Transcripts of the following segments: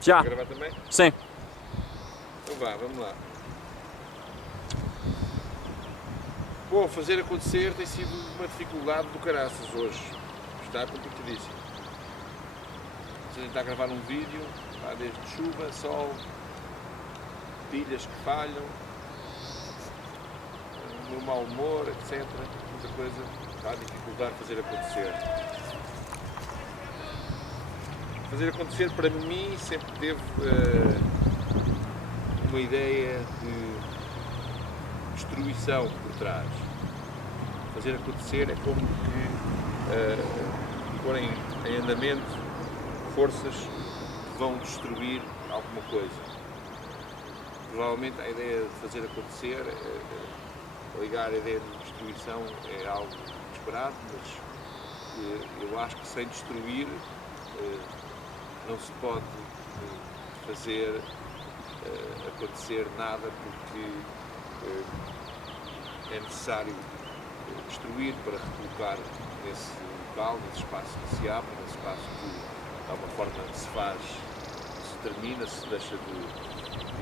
Já. Quer gravar também? Sim. Então vá, vamos lá. Bom, fazer acontecer tem sido uma dificuldade do caraças hoje. Está complicadíssimo. Se a gente está a gravar um vídeo, há desde chuva, sol, pilhas que falham, o meu mau humor, etc. Muita coisa está a dificultar fazer acontecer. Fazer acontecer para mim sempre teve uma ideia de destruição por trás. Fazer acontecer é como que pôr em andamento forças que vão destruir alguma coisa. Provavelmente a ideia de fazer acontecer, ligar a ideia de destruição é algo inesperado, mas eu acho que sem destruir não se pode fazer acontecer nada, porque é necessário destruir para recolocar nesse local, nesse espaço que se abre, nesse espaço que de alguma forma se faz, se termina, se deixa de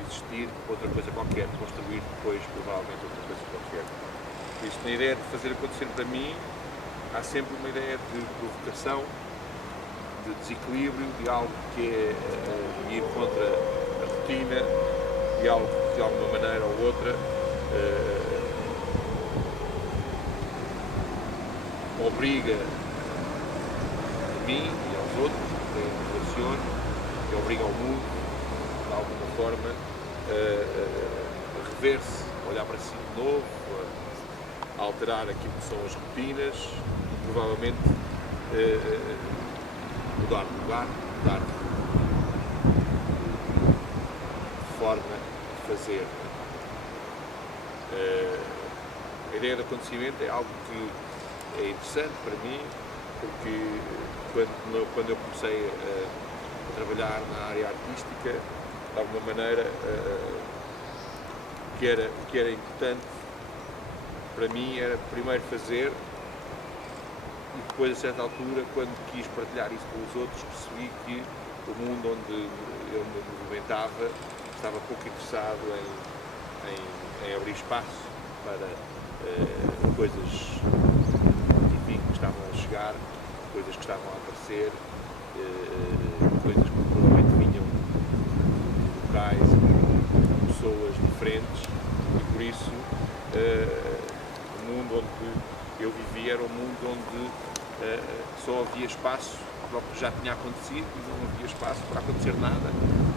existir, outra coisa qualquer, construir depois provavelmente outra coisa qualquer. Por isso, na ideia de fazer acontecer para mim, há sempre uma ideia de provocação, de desequilíbrio, de algo que é ir contra a rotina, de algo que de alguma maneira ou outra obriga a mim e aos outros, que me relaciono, que obriga ao mundo, de alguma forma, a rever-se, a olhar para si de novo, a alterar aquilo que são as rotinas e provavelmente mudar de lugar, mudar de forma de fazer. A ideia de acontecimento é algo que é interessante para mim, porque quando eu comecei a trabalhar na área artística, de alguma maneira, o que era importante para mim era primeiro fazer, e depois, a certa altura, quando quis partilhar isso com os outros, percebi que o mundo onde eu me movimentava estava pouco interessado em abrir espaço para coisas, enfim, que estavam a chegar, coisas que estavam a aparecer, coisas que provavelmente vinham de locais e de pessoas diferentes, e por isso o mundo onde eu vivia era um mundo onde só havia espaço para o que já tinha acontecido e não havia espaço para acontecer nada,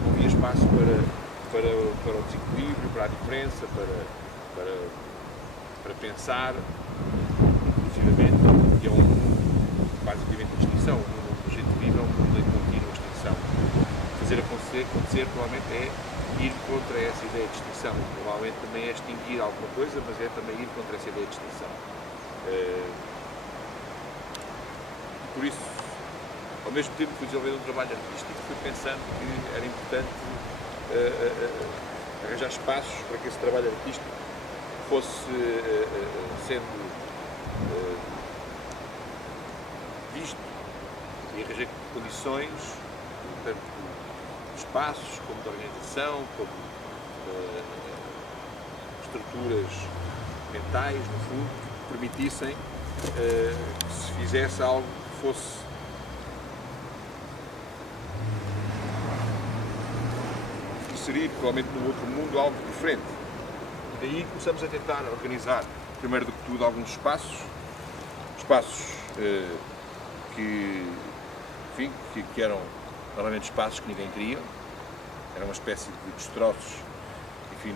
não havia espaço para o desequilíbrio, para a diferença, para pensar, inclusivamente, que é um mundo basicamente de extinção. O mundo onde a gente vive é um mundo em contínua extinção. Fazer acontecer provavelmente é ir contra essa ideia de extinção. Provavelmente também é extinguir alguma coisa, mas é também ir contra essa ideia de extinção. Por isso, ao mesmo tempo que fui desenvolvendo um trabalho artístico, fui pensando que era importante arranjar espaços para que esse trabalho artístico fosse sendo visto, e arranjei condições, tanto de espaços, como de organização, como estruturas mentais, no fundo, que permitissem que se fizesse algo que fosse inserir, provavelmente, no outro mundo algo diferente. E daí começamos a tentar organizar, primeiro do que tudo, alguns espaços que, enfim, que eram normalmente espaços que ninguém queria, era uma espécie de destroços, enfim,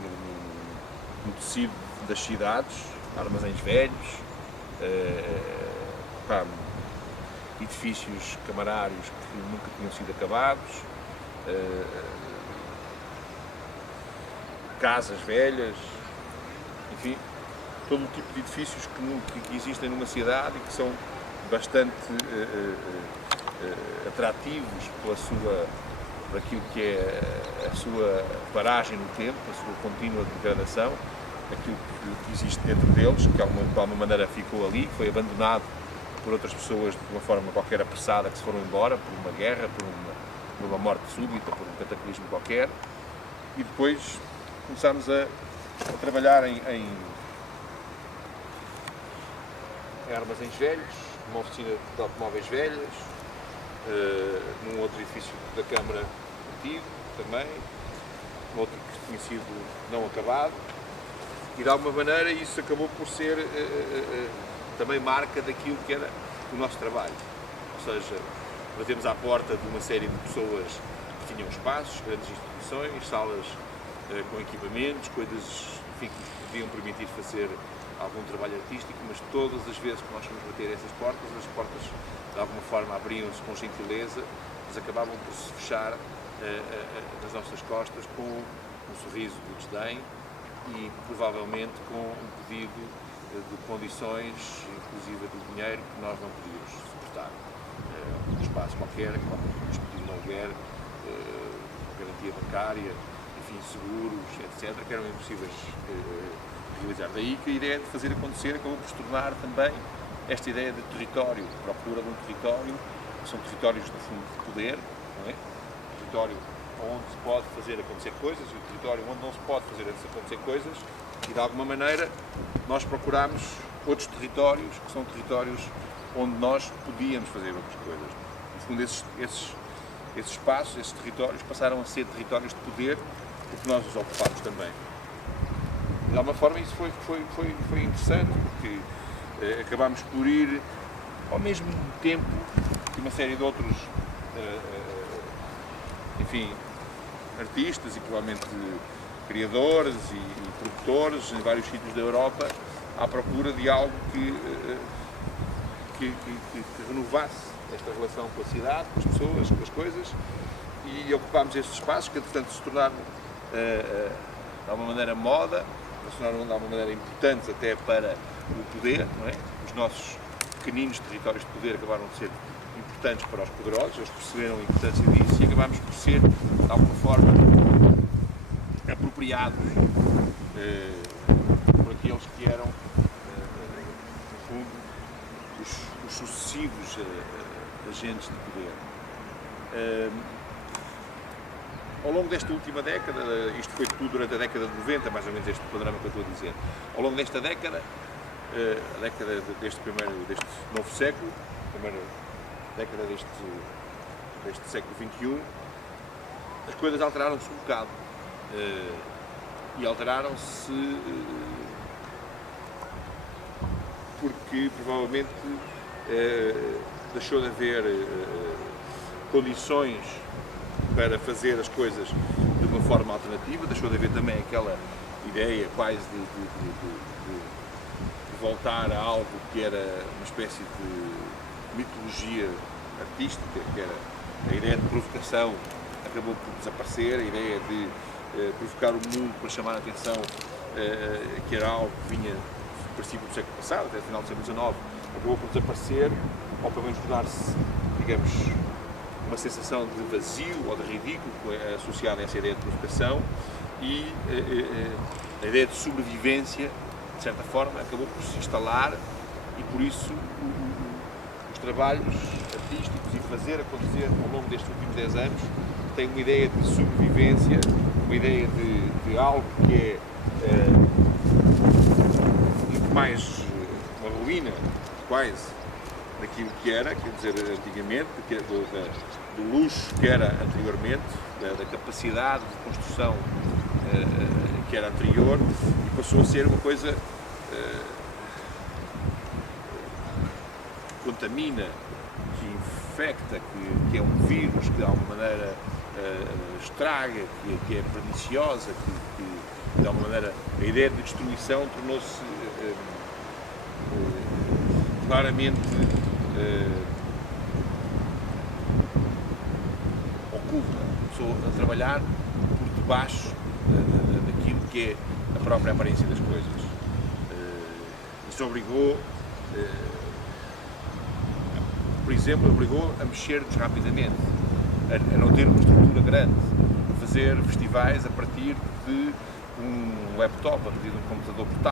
no tecido das cidades, armazéns velhos, edifícios camarários que nunca tinham sido acabados, casas velhas, enfim, todo o tipo de edifícios que existem numa cidade e que são bastante atrativos por aquilo que é a sua paragem no tempo, a sua contínua degradação, aquilo que existe dentro deles, que de alguma maneira ficou ali, foi abandonado por outras pessoas de uma forma qualquer apressada, que se foram embora por uma guerra, uma morte súbita, por um cataclismo qualquer, e depois começámos a trabalhar em armazéns velhos, numa oficina de automóveis velhas, num outro edifício da Câmara antigo também, outro que tinha sido não acabado, e de alguma maneira isso acabou por ser também marca daquilo que era o nosso trabalho. Ou seja, batemos à porta de uma série de pessoas que tinham espaços, grandes instituições, salas com equipamentos, coisas, enfim, que nos podiam permitir fazer algum trabalho artístico, mas todas as vezes que nós fomos bater essas portas, as portas de alguma forma abriam-se com gentileza, mas acabavam por se fechar nas nossas costas com um sorriso de desdém e provavelmente com um pedido de condições, inclusive de dinheiro, que nós não podíamos suportar. Um espaço qualquer, acabavam por nos pedir um aluguer, garantia bancária, enfim, seguros, etc., que eram impossíveis realizar. Daí que a ideia de fazer acontecer acabou por se tornar também esta ideia de território, procura de um território, que são territórios, no fundo, de poder, não é? Um território onde se pode fazer acontecer coisas e o território onde não se pode fazer acontecer coisas, e de alguma maneira nós procuramos outros territórios, que são territórios onde nós podíamos fazer outras coisas. No fundo, esses espaços, esses territórios passaram a ser territórios de poder, porque nós os ocupámos também. De alguma forma isso foi interessante, porque acabámos por ir ao mesmo tempo que uma série de outros, enfim, artistas e provavelmente criadores e produtores em vários sítios da Europa, à procura de algo que renovasse esta relação com a cidade, com as pessoas, com as coisas, e ocupámos estes espaços que, entretanto, se tornaram de alguma maneira moda, se tornaram de alguma maneira importantes até para o poder, não é? Os nossos pequeninos territórios de poder acabaram de ser importantes para os poderosos, eles perceberam a importância disso e acabámos por ser, de alguma forma, apropriados por aqueles que eram, no fundo, os sucessivos agentes de poder. Ao longo desta última década, isto foi tudo durante a década de 90, mais ou menos este panorama que eu estou a dizer, ao longo desta década, a década deste novo século, a primeira década deste século XXI, as coisas alteraram-se um bocado. E alteraram-se porque provavelmente deixou de haver condições para fazer as coisas de uma forma alternativa, deixou de haver também aquela ideia quase de voltar a algo que era uma espécie de mitologia artística, que era a ideia de provocação, acabou por desaparecer, a ideia de provocar o mundo para chamar a atenção, que era algo que vinha do princípio do século passado, até o final do século XIX, acabou por desaparecer, ou pelo menos tornar-se, digamos, uma sensação de vazio ou de ridículo associada a essa ideia de provocação, e a ideia de sobrevivência, de certa forma, acabou por se instalar, e por isso os trabalhos artísticos e fazer acontecer ao longo destes últimos 10 anos tem uma ideia de sobrevivência, uma ideia de algo que é muito mais uma ruína, quase, daquilo que era, quer dizer, antigamente, do luxo que era anteriormente, da capacidade de construção que era anterior, e passou a ser uma coisa que contamina, que infecta, que é um vírus que de alguma maneira estraga, que é perniciosa, que de alguma maneira a ideia de destruição tornou-se claramente oculta, começou a trabalhar por debaixo daquilo que é a própria aparência das coisas. Isso obrigou, por exemplo, a mexer-nos rapidamente, a não ter uma estrutura grande, a fazer festivais a partir de um laptop, a partir de um computador portátil.